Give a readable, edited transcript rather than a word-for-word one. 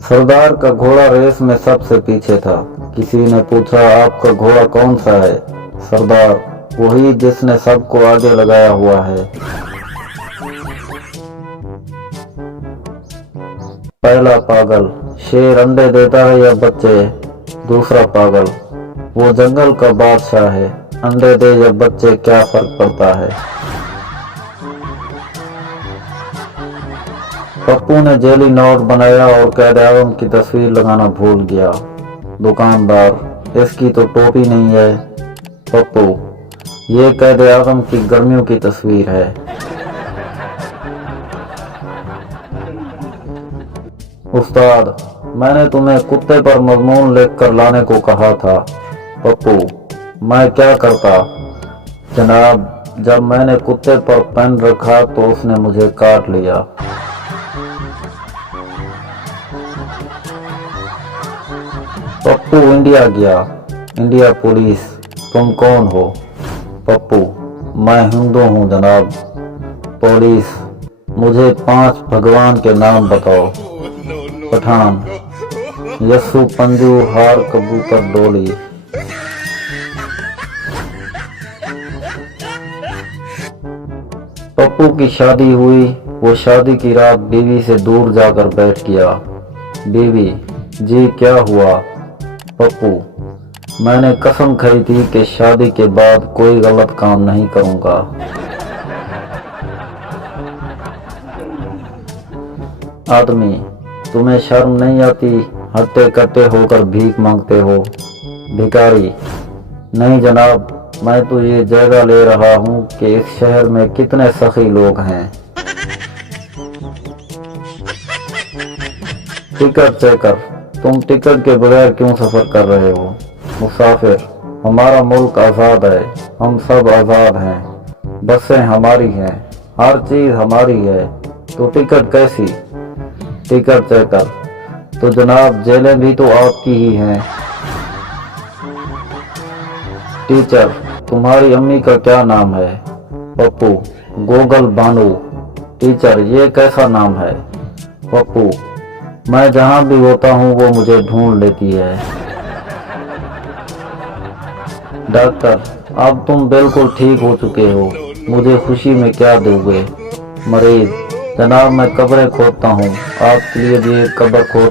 सरदार का घोड़ा रेस में सबसे पीछे था। किसी ने पूछा, आपका घोड़ा कौन सा है? सरदार, वही जिसने सबको आगे लगाया हुआ है। पहला पागल, शेर अंडे देता है या बच्चे? दूसरा पागल, वो जंगल का बादशाह है, अंडे दे या बच्चे क्या फर्क पड़ता है। पप्पू ने जेली नोट बनाया और कैद-ए-आज़म की तस्वीर लगाना भूल गया। दुकानदार, इसकी तो टोपी नहीं है। पप्पू, ये कैद-ए-आज़म की गर्मियों की तस्वीर है। उस्ताद, मैंने तुम्हें कुत्ते पर मजमून लिख कर लाने को कहा था। पप्पू, मैं क्या करता? जनाब, जब मैंने कुत्ते पर पेन रखा तो उसने मुझे काट लिया। पप्पू इंडिया गया। इंडिया पुलिस, तुम कौन हो? पप्पू, मैं हिंदू हूँ जनाब। पुलिस, मुझे 5 भगवान के नाम बताओ। पठान, यस्सु, पंजू, हार, कबूतर, डोली। पप्पू की शादी हुई। वो शादी की रात बीवी से दूर जाकर बैठ गया। बीवी, जी क्या हुआ? पप्पू, मैंने कसम खाई थी कि शादी के बाद कोई गलत काम नहीं करूंगा। आदमी, तुम्हें शर्म नहीं आती? हट्टे कट्टे होकर भीख मांगते हो। भिखारी, नहीं जनाब, मैं तो ये जायजा ले रहा हूँ कि इस शहर में कितने सखी लोग हैं। टिकट चेकर, तुम टिकट के बगैर क्यों सफर कर रहे हो? मुसाफिर, हमारा मुल्क आज़ाद है, हम सब आज़ाद हैं, बसें हमारी हैं, हर चीज़ हमारी है, तो टिकट कैसी? टिकट चेकर, तो जनाब जेलें भी तो आपकी ही हैं। टीचर, तुम्हारी अम्मी का क्या नाम है? पप्पू, गोगल बानू। टीचर, ये कैसा नाम है? पप्पू, मैं जहाँ भी होता हूँ वो मुझे ढूंढ लेती है। डॉक्टर, अब तुम बिल्कुल ठीक हो चुके हो, मुझे खुशी में क्या दोगे? मरीज, जनाब मैं कब्रें खोदता हूँ, आपके लिए भी एक कब्र खोद